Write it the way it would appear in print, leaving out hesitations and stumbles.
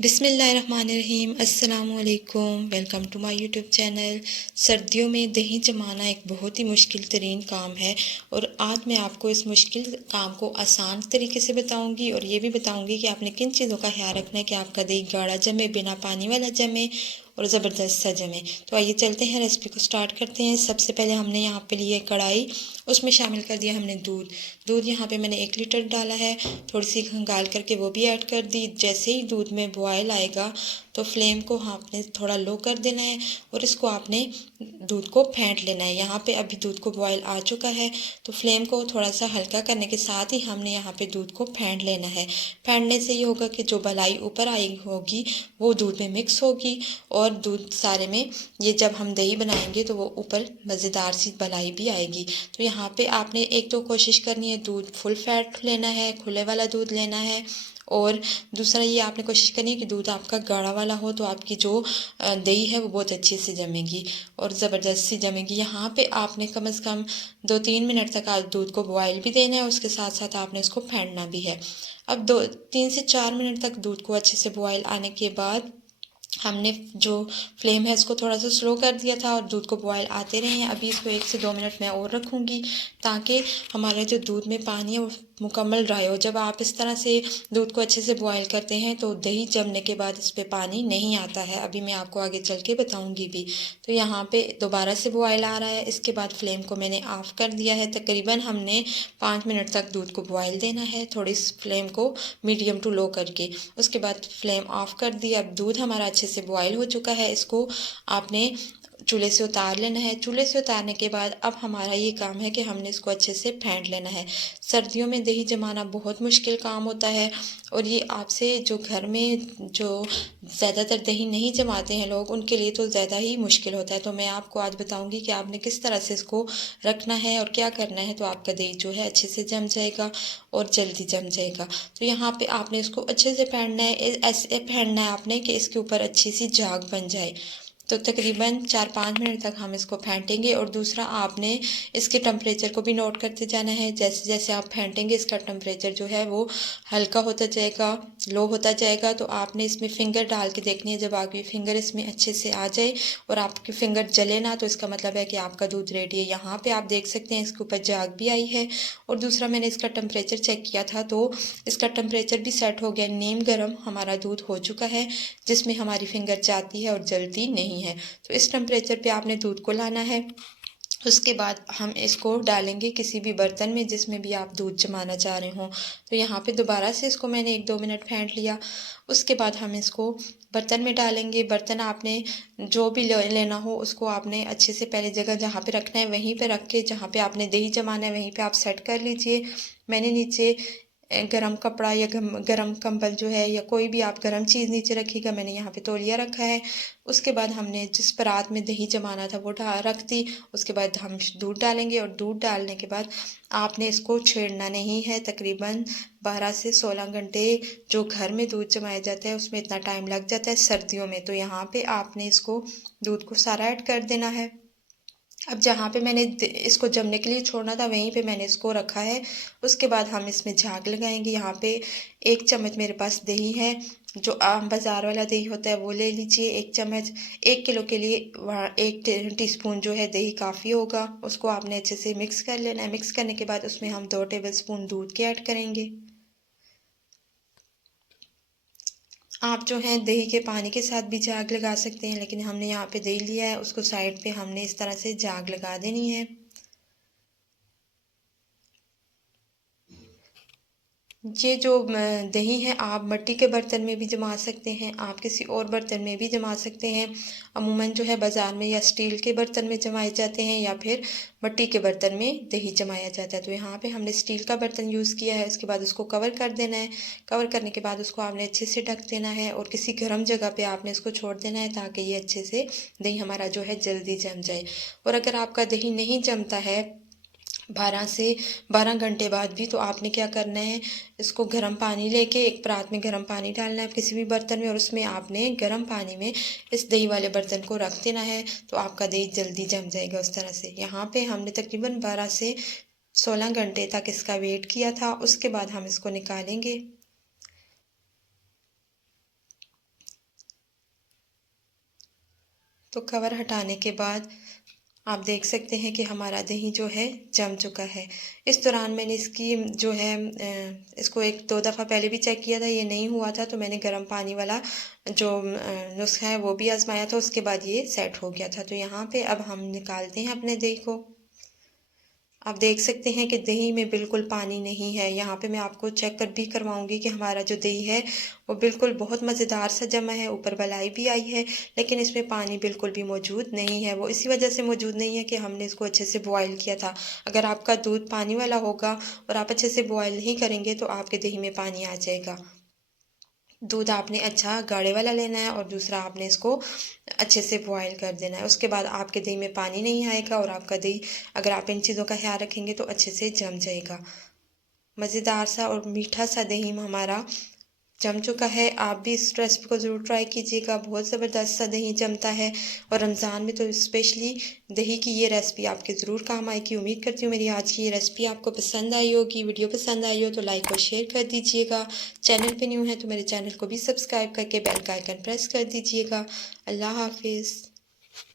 बिस्मिल्लाहिर्रहमानिर्रहीम अस्सलामुअलैकुम। Welcome to my YouTube channel. सर्दियों में दही जमाना एक बहुत ही मुश्किल तरीन काम है और आज मैं आपको इस मुश्किल काम को आसान तरीके से बताऊंगी और ये भी बताऊंगी कि आपने किन चीज़ों का ख्याल रखना है कि आपका दही गाढ़ा जमे, बिना पानी वाला जमे और ज़बरदस्त सा जमे। तो आइए चलते हैं, रेसिपी को स्टार्ट करते हैं। सबसे पहले हमने यहाँ पे लिए कढ़ाई, उसमें शामिल कर दिया हमने दूध यहाँ पे मैंने 1 लीटर डाला है। थोड़ी सी खंगाल करके वो भी ऐड कर दी। जैसे ही दूध में बॉयल आएगा तो फ्लेम को आपने थोड़ा लो कर देना है और इसको आपने दूध को फेंट लेना है। यहाँ पे अभी दूध को बॉयल आ चुका है तो फ्लेम को थोड़ा सा हल्का करने के साथ ही हमने यहाँ पे दूध को फेंट लेना है। फेंटने से ये होगा कि जो मलाई ऊपर आई होगी वो दूध में मिक्स होगी और दूध सारे में ये जब हम दही बनाएंगे तो वो ऊपर मज़ेदार सी मलाई भी आएगी। तो यहाँ पे आपने एक तो कोशिश करनी है दूध फुल फैट लेना है, खुले वाला दूध लेना है और दूसरा ये आपने कोशिश करनी है कि दूध आपका गाढ़ा वाला हो तो आपकी जो दही है वो बहुत अच्छे से जमेगी और ज़बरदस्त सी जमेगी। यहाँ पे आपने कम से कम 2-3 मिनट तक आप दूध को बॉयल भी देना है, उसके साथ साथ आपने इसको फेंटना भी है। अब 3 से 4 मिनट तक दूध को अच्छे से बॉयल आने के बाद हमने जो फ्लेम है इसको थोड़ा सा स्लो कर दिया था और दूध को बॉयल आते रहे हैं। अभी इसको 1 से 2 मिनट मैं और रखूँगी ताकि हमारा जो दूध में पानी है वो मुकम्मल ड्राई हो। जब आप इस तरह से दूध को अच्छे से बॉयल करते हैं तो दही जमने के बाद इस पर पानी नहीं आता है। अभी मैं आपको आगे चल के बताऊँगी भी। तो यहाँ पे दोबारा से बॉयल आ रहा है। इसके बाद फ्लेम को मैंने ऑफ़ कर दिया है। तकरीबन हमने 5 मिनट तक दूध को बॉयल देना है, थोड़ी फ्लेम को मीडियम टू लो करके। उसके बाद फ्लेम ऑफ़ कर दी। अब दूध हमारा अच्छे से बॉयल हो चुका है। इसको आपने चूल्हे से उतार लेना है। चूल्हे से उतारने के बाद अब हमारा ये काम है कि हमने इसको अच्छे से फेंट लेना है। सर्दियों में दही जमाना बहुत मुश्किल काम होता है और ये आपसे जो घर में जो ज़्यादातर दही नहीं जमाते हैं लोग, उनके लिए तो ज़्यादा ही मुश्किल होता है। तो मैं आपको आज बताऊंगी कि आपने किस तरह से इसको रखना है और क्या करना है तो आपका दही जो है अच्छे से जम जाएगा और जल्दी जम जाएगा। तो यहाँ पे आपने इसको अच्छे से फेंटना है। ऐसे फेंटना है आपने कि इसके ऊपर अच्छी सी झाग बन जाए। तो तकरीबन 4-5 मिनट तक हम इसको फेंटेंगे और दूसरा आपने इसके टेम्परेचर को भी नोट करते जाना है। जैसे जैसे आप फेंटेंगे इसका टेम्परेचर जो है वो हल्का होता जाएगा, लो होता जाएगा। तो आपने इसमें फिंगर डाल के देखनी है। जब आपकी फिंगर इसमें अच्छे से आ जाए और आपकी फिंगर जले ना तो इसका मतलब है कि आपका दूध रेडी है। यहाँ पे आप देख सकते हैं इसके ऊपर झाग भी आई है। और दूसरा मैंने इसका टेम्परेचर चेक किया था तो इसका टेम्परेचर भी सेट हो गया, नीम गर्म हमारा दूध हो चुका है जिसमें हमारी फिंगर जाती है और जलती नहीं है। तो इस टेम्परेचर पे आपने दूध को लाना है। उसके बाद हम इसको डालेंगे किसी भी बर्तन में जिसमें भी आप दूध जमाना चाह रहे हो। तो यहाँ पे दोबारा से इसको मैंने 1-2 मिनट फेंट लिया। उसके बाद हम इसको बर्तन में डालेंगे। बर्तन आपने जो भी लेना हो उसको आपने अच्छे से पहले जगह जहाँ पे रखना है वहीं पे रख के, जहाँ पे आपने दही जमाना है वहीं पे आप सेट कर लीजिए। मैंने नीचे गरम कपड़ा या गरम कंबल जो है या कोई भी आप गरम चीज़ नीचे रखिएगा, मैंने यहाँ पे तौलिया रखा है। उसके बाद हमने जिस परात में दही जमाना था वो रख दी। उसके बाद हम दूध डालेंगे और दूध डालने के बाद आपने इसको छेड़ना नहीं है। तकरीबन 12 से 16 घंटे जो घर में दूध जमाया जाता है उसमें इतना टाइम लग जाता है सर्दियों में। तो यहाँ पे आपने इसको दूध को सारा ऐड कर देना है। अब जहाँ पे मैंने इसको जमने के लिए छोड़ना था वहीं पे मैंने इसको रखा है। उसके बाद हम इसमें झाग लगाएंगे। यहाँ पे 1 चम्मच मेरे पास दही है, जो आम बाज़ार वाला दही होता है वो ले लीजिए 1 चम्मच। 1 किलो के लिए 1 टीस्पून जो है दही काफ़ी होगा। उसको आपने अच्छे से मिक्स कर लेना है। मिक्स करने के बाद उसमें हम 2 टेबल स्पून दूध के ऐड करेंगे। आप जो हैं दही के पानी के साथ भी झाग लगा सकते हैं, लेकिन हमने यहाँ पे दही लिया है उसको साइड पे हमने इस तरह से झाग लगा देनी है। ये जो दही है आप मिट्टी के बर्तन में भी जमा सकते हैं, आप किसी और बर्तन में भी जमा सकते हैं। अमूमन जो है बाज़ार में या स्टील के बर्तन में जमाए जाते हैं या फिर मिट्टी के बर्तन में दही जमाया जाता है। तो यहाँ पे हमने स्टील का बर्तन यूज़ किया है। उसके बाद उसको कवर कर देना है। कवर करने के बाद उसको आपने अच्छे से ढक देना है और किसी गर्म जगह पे आपने इसको छोड़ देना है ताकि ये अच्छे से दही हमारा जो है जल्दी जम जाए। और अगर आपका दही नहीं जमता है 12 घंटे बाद भी, तो आपने क्या करना है, इसको गर्म पानी लेके एक परात में गर्म पानी डालना है किसी भी बर्तन में और उसमें आपने गर्म पानी में इस दही वाले बर्तन को रख देना है। तो आपका दही जल्दी जम जाएगा उस तरह से। यहाँ पे हमने तकरीबन 12 से 16 घंटे तक इसका वेट किया था। उसके बाद हम इसको निकालेंगे। तो कवर हटाने के बाद आप देख सकते हैं कि हमारा दही जो है जम चुका है। इस दौरान मैंने इसकी जो है इसको 1-2 दफ़ा पहले भी चेक किया था, ये नहीं हुआ था, तो मैंने गर्म पानी वाला जो नुस्ख़ा है वो भी आज़माया था, उसके बाद ये सेट हो गया था। तो यहाँ पे अब हम निकालते हैं अपने दही को। आप देख सकते हैं कि दही में बिल्कुल पानी नहीं है। यहाँ पे मैं आपको चेक कर भी करवाऊँगी कि हमारा जो दही है वो बिल्कुल बहुत मज़ेदार सा जमा है, ऊपर मलाई भी आई है, लेकिन इसमें पानी बिल्कुल भी मौजूद नहीं है। वो इसी वजह से मौजूद नहीं है कि हमने इसको अच्छे से बॉयल किया था। अगर आपका दूध पानी वाला होगा और आप अच्छे से बॉयल नहीं करेंगे तो आपके दही में पानी आ जाएगा। दूध आपने अच्छा गाढ़े वाला लेना है और दूसरा आपने इसको अच्छे से बॉयल कर देना है। उसके बाद आपके दही में पानी नहीं आएगा और आपका दही, अगर आप इन चीज़ों का ख़्याल रखेंगे तो अच्छे से जम जाएगा। मज़ेदार सा और मीठा सा दही हमारा जम चुका है। आप भी इस रेसिपी को ज़रूर ट्राई कीजिएगा, बहुत ज़बरदस्त सा दही जमता है और रमज़ान में तो स्पेशली दही की ये रेसिपी आपके ज़रूर काम आएगी। उम्मीद करती हूँ मेरी आज की ये रेसिपी आपको पसंद आई होगी। वीडियो पसंद आई हो तो लाइक और शेयर कर दीजिएगा। चैनल पे न्यू है तो मेरे चैनल को भी सब्सक्राइब करके बेल का आइकन प्रेस कर दीजिएगा। अल्लाह हाफ़िज़।